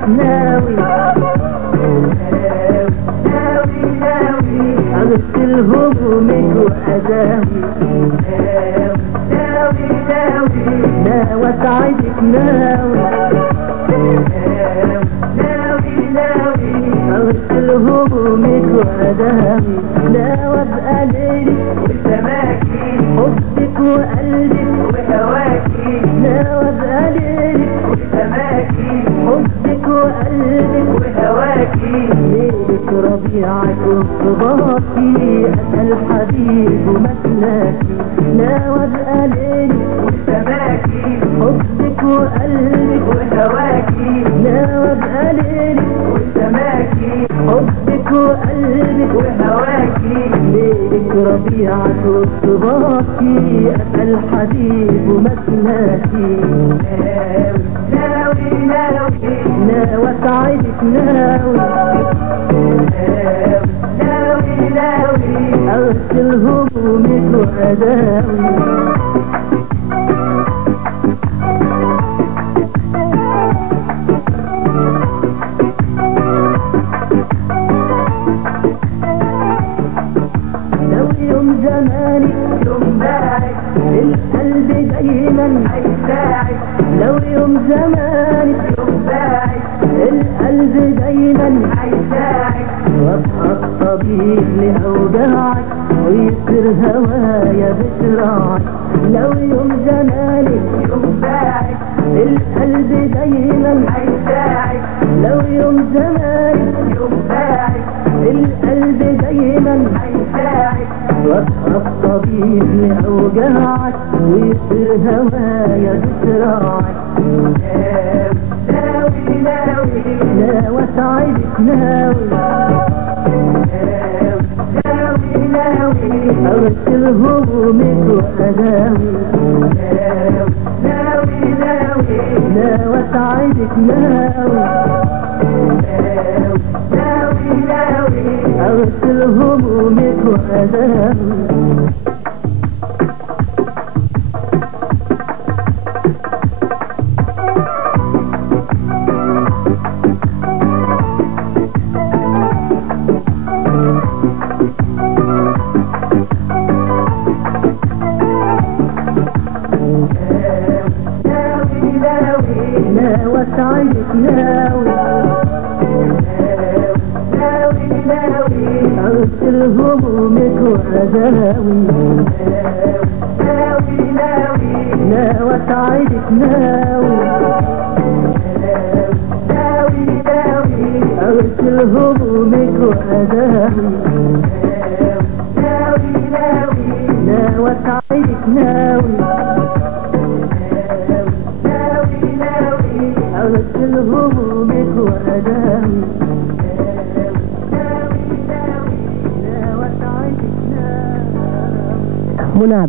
وسعيدك ناوي أغسل همومك وأداوي ناوي وسعيدك ناوي أغسل همومك وأداوي ناوي أبقى ليلي وسماكي حبك وقلبك وهواكي ناوي أبقى ليلي وسماكي حبك وقلبك وهواكي ليلك ربيعك وصباكي أنا الحبيب ومثلاكي ناوي أبقى ليلي وسماكي حبك وقلبك وهواكي ناوي أبقى ليلي وسماكي حبك وقلبك وهواكي ليلك ربيعك وصباكي أنا الحبيب ومثلاكي ناوي وسعيدك ناوي أغسل همومك وأداوي زماني يوم باعك القلب دايما هيساعد لو يوم زماني يوم باعك القلب دايما هيساعد واصحى الطبيب لأوجاعك ويصير هوايا بسراعك لو يوم زماني يوم باعك القلب دايما هيساعد لو يوم زماني يوم باعك القلب دايما هيساعد واصحى الطبيب لأوجاعك ويصير هوايا بسراعك ناوي وسعيدك ناوي أغسل همومك وأداوي ناوي وسعيدك ناوي أغسل همومك وأداوي وسعيدك ناوي أغسل همومك وأداوي وسعيدك ناوي أغسل همومك وأداوي وسعيدك ناوي أغسل همومك وأداوي وسعيدك ناوي منى